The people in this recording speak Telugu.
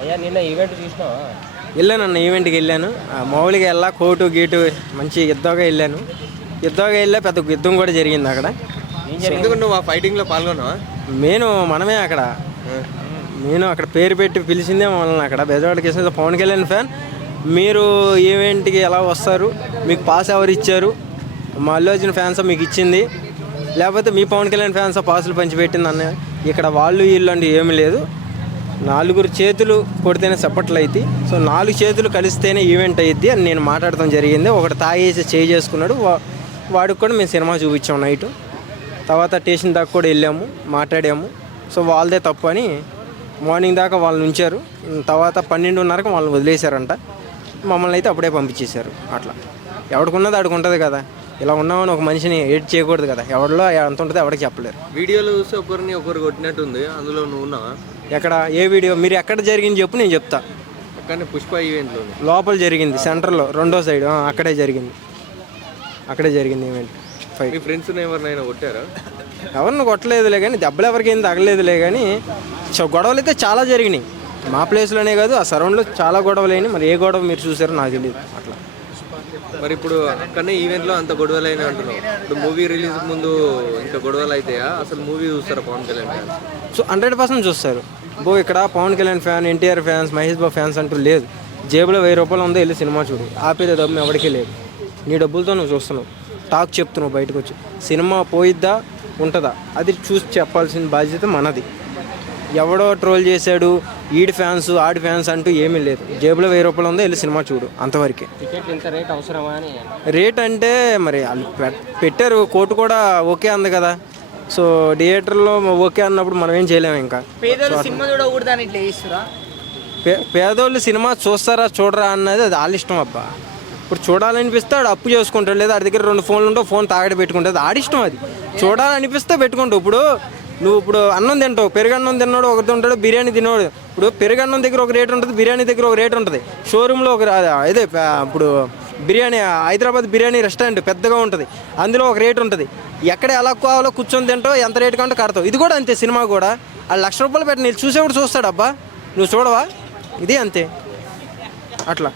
అయ్యా నిన్న ఈవెంట్ చూసినావా? వెళ్ళాను ఈవెంట్కి వెళ్ళాను. మామూలుగా వెళ్ళా కోటు గీటు మంచి యుద్ధంగా వెళ్ళాను. యుద్ధంగా వెళ్ళా, పెద్ద యుద్ధం కూడా జరిగింది అక్కడ. ఎందుకు నువ్వు ఆ ఫైటింగ్లో పాల్గొన్నావా? మనమే అక్కడ నేను అక్కడ పేరు పెట్టి పిలిచిందే మమ్మల్ని. అక్కడ బెజవాడ కిషన్ పవన్ కళ్యాణ్ ఫ్యాన్. మీరు ఈవెంట్కి ఎలా వస్తారు, మీకు పాస్ ఎవరు ఇచ్చారు, మా అల్లు అర్జున్ ఫ్యాన్స్ మీకు ఇచ్చింది, లేకపోతే మీ పవన్ కళ్యాణ్ ఫ్యాన్స్ పాసులు పంచిపెట్టింది అన్న. ఇక్కడ వాళ్ళు వీళ్ళు అంటే ఏమీ లేదు. 4 చేతులు కొడితేనే చప్పట్లు అవుతాయి. సో 4 చేతులు కలిస్తేనే ఈవెంట్ అయ్యిద్ది అని నేను మాట్లాడటం జరిగింది. ఒకటి తాగేసి చేసుకున్నాడు. వాడికి కూడా మేము సినిమా చూపించాము నైటు. తర్వాత స్టేషన్ దాకా కూడా వెళ్ళాము, మాట్లాడాము. సో వాళ్ళదే తప్పు అని మార్నింగ్ దాకా వాళ్ళని ఉంచారు. తర్వాత 12:30కి వాళ్ళని వదిలేశారంట. మమ్మల్ని అయితే అప్పుడే పంపించేశారు. అట్లా ఎవడికున్నది ఆడికి ఉంటుంది కదా. ఇలా ఉన్నామని ఒక మనిషిని ఎడిట్ చేయకూడదు కదా. ఎవరిలో ఎంత ఉంటుందో ఎవరికి చెప్పలేరు. వీడియోలో చూస్తే ఒకరు కొట్టినట్టుంది. అందులో నువ్వు ఉన్నావా? ఎక్కడ ఏ వీడియో మీరు ఎక్కడ జరిగింది చెప్పు, నేను చెప్తా. అక్కడనే పుష్ప ఈవెంట్లో లోపల జరిగింది, సెంటర్లో 2వ సైడ్. అక్కడే జరిగింది ఈవెంట్. మీ ఫ్రెండ్స్ ఎవరినైనా కొట్టారా? ఎవరిని కొట్టలేదులే కానీ, దెబ్బలు ఎవరికి ఏం తగలేదులే కానీ గొడవలు అయితే చాలా జరిగినాయి. మా ప్లేస్లోనే కాదు, ఆ సరౌండ్లో చాలా గొడవలు అయినాయి. మరి ఏ గొడవ మీరు చూసారో నాకు తెలియదు. అట్లా మరి ఇప్పుడు అక్కడనే ఈవెంట్లో అంత గొడవలు అయినా అంటున్నావు. ఇప్పుడు మూవీ రిలీజ్ ముందు ఇంకా గొడవలు అవుతాయా? అసలు మూవీ చూస్తారా పవన్ కళ్యాణ్ ఫ్యాన్స్? సో 100% చూస్తారు. ఇక్కడ Pawan Kalyan fan, NTR fans, Mahesh Babu fans అంటూ లేదు. జేబులో 1000 రూపాయలు ఉందో వెళ్ళి సినిమా చూడు. ఆపేదే డబ్బు ఎవరికీ లేదు. నీ డబ్బులతో నువ్వు చూస్తున్నావు, టాక్ చెప్తున్నావు బయటకు వచ్చి. సినిమా పోయిద్దా ఉంటుందా అది చూసి చెప్పాల్సిన బాధ్యత మనది. ఎవడో ట్రోల్ చేశాడు, ఈడి ఫ్యాన్స్ ఆడి ఫ్యాన్స్ అంటూ ఏమీ లేదు. జేబులో 1000 రూపాయలు ఉందో వెళ్ళి సినిమా చూడు, అంతవరకే. టికెట్ ఇంత రేట్ అవసరమా అని? రేట్ అంటే మరి వాళ్ళు పెట్టారు, కోర్టు కూడా ఓకే అంది కదా. సో థియేటర్లో ఓకే అన్నప్పుడు మనం ఏం చేయలేము. ఇంకా పేదోళ్ళు సినిమా చూస్తారా చూడరా అన్నది అది వాళ్ళ ఇష్టం అబ్బా. ఇప్పుడు చూడాలనిపిస్తే ఆడు అప్పు చేసుకుంటాడు, లేదా ఆడి దగ్గర 2 ఫోన్లు ఉంటే ఫోన్ తాగడి పెట్టుకుంటుంది, ఆడిష్టం అది. చూడాలనిపిస్తే పెట్టుకుంటావు. ఇప్పుడు అన్నం తింటావు, పెరుగన్నం తిన్నాడు ఒకటి ఉంటాడు, బిర్యానీ తిన్నాడు. ఇప్పుడు పెరుగన్నం దగ్గర ఒక రేటు ఉంటుంది, బిర్యానీ దగ్గర ఒక రేటు ఉంటుంది. షోరూంలో ఇదే ఇప్పుడు బిర్యానీ, హైదరాబాద్ బిర్యానీ రెస్టారెంట్ పెద్దగా ఉంటుంది, అందులో ఒక రేటు ఉంటుంది. ఎక్కడ ఎలా కావాలో కూర్చొని తింటావు, ఎంత రేటు కంటే కడతావు. ఇది కూడా అంతే. సినిమా కూడా ఆ 1,00,000 రూపాయలు పెట్టి నేను చూసేవాడు చూస్తాడు అబ్బా, నువ్వు చూడవా? ఇది అంతే. అట్లా